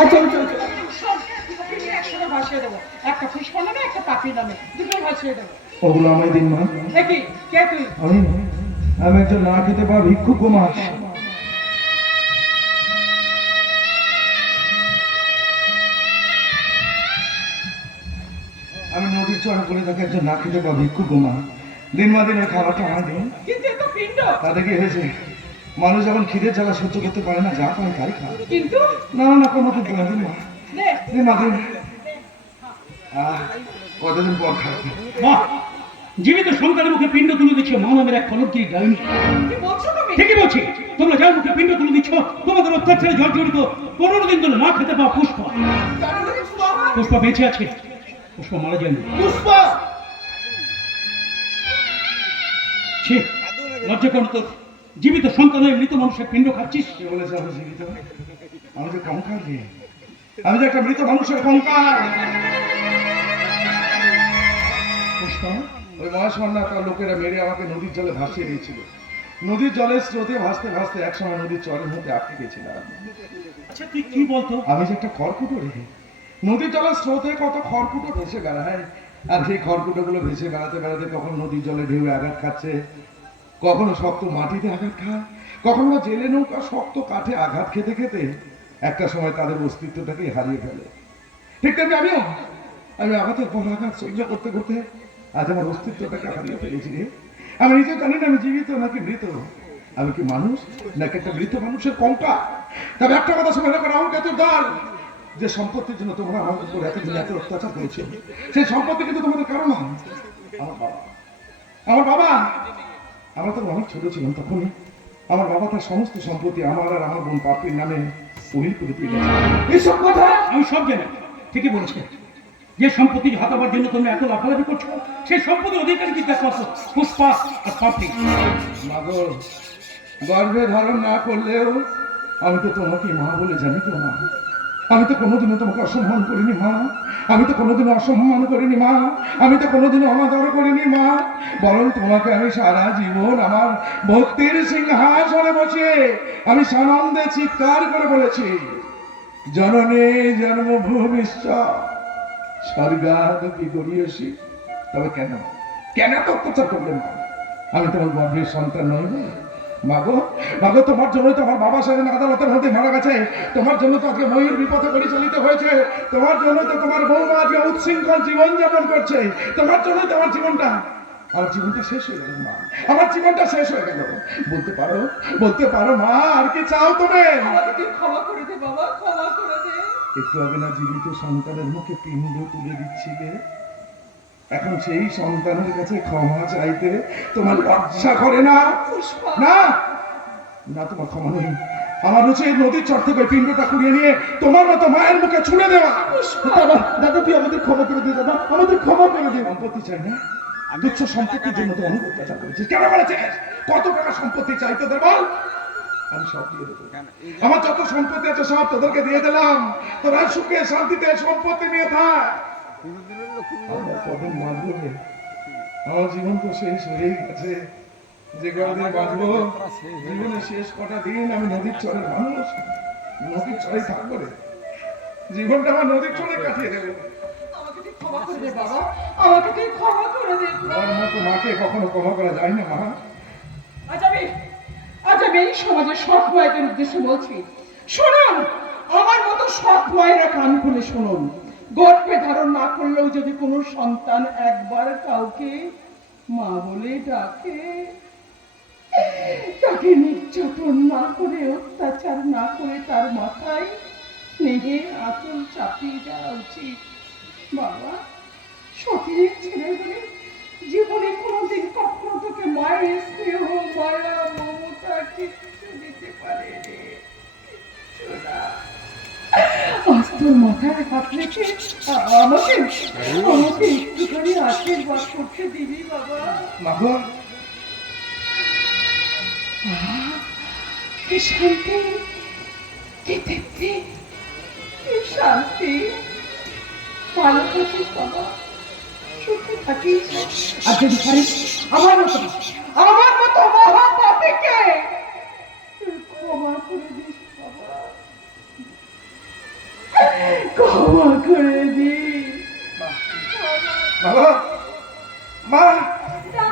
হ্যাঁ চলো চলো চলো। একসাথে ভাসিয়ে দেবো, একটা পুষ্পা নামে একটা পাপি নামে দুটোই ভাসিয়ে দেবো। ওগুলো আমায় দিন মা। দেখি কে তুই? আমি একজন না খেতে পাওয়া ভিক্ষুক গো মা। আমি নদীর চড়া করে থাকি একজন না খেতে পাওয়া ভিক্ষুক গো মা। দিন মা দিন ওই খাবারটা আমায় দিন। কিন্তু এ তো পিণ্ড। তাতে কি হয়েছে? মানুষ যখন খিদের জ্বালা সহ্য করতে পারে না, যা পায় তাই খায়। কিন্তু না না না, কোনো কিন্তু না, দিন মা নে দিন মা দিন। কতদিন পর খাবে? বাহ, জীবিত সন্তানের মুখে পিণ্ড তুলে দিচ্ছ মা নামের এক কলঙ্কিনী ডাইনি। কি বলছো তুমি? ঠিকই বলছি, তোমরা যার মুখে পিণ্ড তুলে দিচ্ছ তোমাদের অত্যাচারে জর্জরিত 15 দিন ধরে না খেতে পাওয়া পুষ্পা। পুষ্পা বেঁচে আছে, পুষ্পা মারা যায়নি। পুষ্পা! ছি, লজ্জা কেন তোর? জীবিত সন্তানের মৃত মানুষের পিণ্ড খাচ্ছিস। কে বলেছে আমি জীবিত? আমি যে কঙ্কাল রে, আমি যে একটা মৃত মানুষের কঙ্কাল। পুষ্পা, ওই মহাশূন্যা তার লোকেরা মেরে আমাকে নদীর জলে ভাসিয়ে দিয়েছিল। নদীর জলের স্রোতে ভাসতে ভাসতে একসময় নদীর চরের মধ্যে আটকে গেছিলাম। আচ্ছা তুই কি বলতো? আমি যে একটা খড়কুটো রে, নদীর জলের স্রোতে কত খড়কুটো ভেসে বেড়ায়, আর সেই খড়কুটো গুলো ভেসে বেড়াতে বেড়াতে কখন নদীর জলে ঢেউ আঘাত খাচ্ছে, কখনো শক্ত মাটিতে আঘাত খায়, কখনো বা জেলে নৌকা শক্ত কাঠে আঘাত খেতে খেতে একটা সময় তাদের অস্তিত্বটাকে হারিয়ে ফেলে। ঠিক তেমনি আমি আঘাতের পর আঘাত সহ্য করতে করতে আজ আমার অস্তিত্বটাকে হারিয়ে ফেলেছি রে। আমি নিজে জানি না আমি জীবিত নাকি মৃত, আমি কি মানুষ নাকি একটা মৃত মানুষের কঙ্কা। তবে একটা কথা শুনে রাখো রাহুল কেতুর দল, যে সম্পত্তির জন্য তোমরা আমার উপর এতদিন এত অত্যাচার করেছো, সেই সম্পত্তি কিন্তু তোমাদের কারণ নয়। আমার বাবা আমরা তো অনেক ছোট ছিলাম তখন, আমার বাবা তার সমস্ত সম্পত্তি আমার আর আমার বোন পাপির নামে উইল করে দিয়ে গেছে। এইসব কথা আমি সব জানি। ঠিকই বলেছে, যে সম্পত্তি হাতাবার জন্য তোমরা এত লাফালাফি করছো, সেই সম্পত্তির অধিকারী কিন্তু একমাত্র পুষ্পা আর পাপড়ি। মাগো, গর্ভে ধারণ না করলেও আমি তো তোমাকে মা বলে জানি তো মা। আমি তো কোনোদিনও তোমাকে অসম্মান করিনি মা, আমি তো কোনোদিনও অসম্মান করিনি মা, আমি তো কোনোদিনও অনাদর করিনি মা। বরং তোমাকে আমি সারা জীবন আমার ভক্তির সিংহাসনে বসে আমি সানন্দে চিৎকার করে বলেছি, জননী জন্মভূমিশ্চ স্বর্গাদপি গরীয়সী। তবে কেন কেন এত অত্যাচার করলেন? আমি তোমার গর্ভের সন্তান নই মাগো? মাগো, তোমার জন্যই তো আমার বাবা সেদিন আদালতের মধ্যে মারা গেছে, তোমার জন্য তো আজকে ময়ূর বিপথে পরিচালিত হয়েছে, তোমার জন্য তো তোমার বৌমা আজকে উচ্ছৃঙ্খল জীবন যাপন করছে, তোমার জন্যই তো আমার জীবনটা শেষ হয়ে গেল মা, আমার জীবনটা শেষ হয়ে গেল। বলতে পারো মা, আর কি চাও তুমি? আমাকে ক্ষমা করে দে বাবা, ক্ষমা করে দে। একটু আগে না জীবিত সন্তানের মুখে পিণ্ড তুলে দিচ্ছিলে, এখন সেই সন্তানের কাছে ক্ষমা চাইতে তোমার লজ্জা করে না? না না, তোমার ক্ষমা নেই। আমার উচিত নদীর চর থেকে পিণ্ডটা কুড়িয়ে নিয়ে তোমার মতো মায়ের মুখে ছুঁড়ে দেওয়া। দাদা দাদা, তুই আমাদের ক্ষমা করে দে দাদা, আমাদের ক্ষমা করে দে। সম্পত্তি চাই না? তুচ্ছ সম্পত্তির জন্য তো অনেক অত্যাচার করেছিস। কেন বলেছিস? কত টাকা সম্পত্তি চাই তোদের বল? আমি সব দিয়ে দেবো, আমার যত সম্পত্তি আছে সব তোদেরকে দিয়ে দিলাম। তোরা সুখে শান্তিতে সম্পত্তি নিয়ে থাক। আমার কদিন বাঁচবো রে? আমার জীবন তো শেষ হয়ে গেছে। যে কদিন বাঁচবো, জীবনের শেষ কটা দিন আমি নদীর চরের মানুষ, নদীর চরে থাকবো রে। জীবনটা আমার নদীর চরে কাটিয়ে দেবো। আমাকে তুই ক্ষমা করে দে বাবা, আমাকে তুই ক্ষমা করে দে। আমার মতো মাকে কখনো ক্ষমা করা যায় না মা। আজ আমি এই সমাজের সৎ মায়েদের উদ্দেশ্যে বলছি, শুনুন, আমার মতো সৎ মায়েরা কান খুলে শুনুন। গর্ভে ধারণ না করলেও যদি কোনো সন্তান একবার কাউকে মা বলে ডাকে, তাকে নির্যাতন না করে, অত্যাচার না করে তার মাথায় স্নেহের আঁচল চাপিয়ে দেওয়া উচিত। বাবা, সতীর ছেলে হলে জীবনে কোনোদিন কখনো তোকে মায়ের স্নেহ, মায়া, মমতা কিচ্ছু দিতে পারে রে, কিচ্ছু না। আজ তোর মাথায় হাত রেখে আমাকে একটুখানি আশীর্বাদ করতে দিবি বাবা। মাগো, কি শান্তি, কি তৃপ্তি, কি শান্তি। ভালো থাকিস বাবা, সুখে থাকিস। আর যদি পারিস আমার মতো মহা পাপীকে ক্ষমা করে দিস বাবা। ক্ষমা করে দিন। বাবা, মা, দাদা